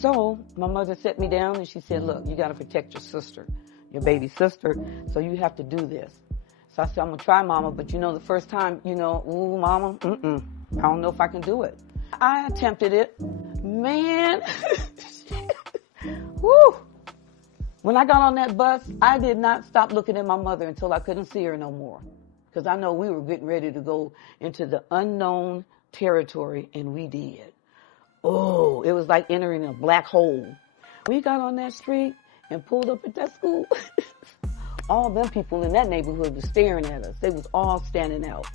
So my mother sat me down and she said, look, you got to protect your sister, your baby sister, so you have to do this. So I said, I'm going to try, Mama, but the first time, ooh, Mama, I don't know if I can do it. I attempted it. Man, whoo. When I got on that bus, I did not stop looking at my mother until I couldn't see her no more. Because I know we were getting ready to go into the unknown territory, and we did. Oh, it was like entering a black hole. We got on that street and pulled up at that school. All them people in that neighborhood were staring at us. They was all standing out.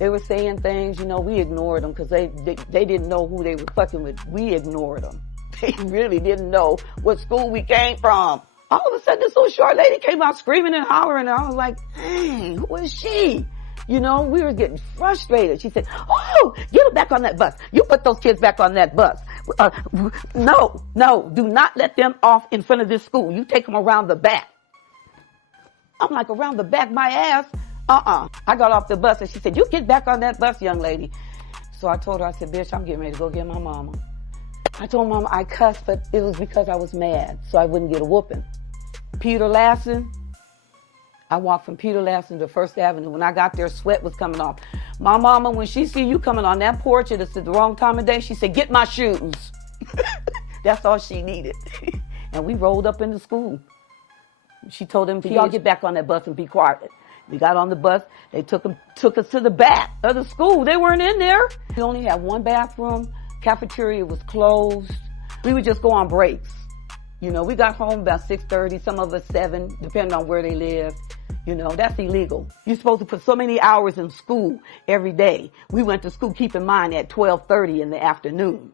They were saying things, we ignored them because they didn't know who they were fucking with. We ignored them. They really didn't know what school we came from. All of a sudden, this little short lady came out screaming and hollering, and I was like, dang, who is she? We were getting frustrated. She said, oh, get them back on that bus. You put those kids back on that bus. No, do not let them off in front of this school. You take them around the back. I'm like, around the back, my ass? I got off the bus, and she said, you get back on that bus, young lady. So I told her, I said, bitch, I'm getting ready to go get my mama. I told Mama I cussed, but it was because I was mad, so I wouldn't get a whooping. Peter Lassen, I walked from Peter Lassen to First Avenue. When I got there, sweat was coming off. My mama, when she see you coming on that porch and it's at the wrong time of day, she said, get my shoes. That's all she needed. And we rolled up into school. She told them, y'all get back on that bus and be quiet. We got on the bus. They took us to the back of the school. They weren't in there. We only had one bathroom. Cafeteria was closed. We would just go on breaks. We got home about 6:30, some of us 7, depending on where they lived. That's illegal. You're supposed to put so many hours in school every day. We went to school, keep in mind, at 12:30 in the afternoon.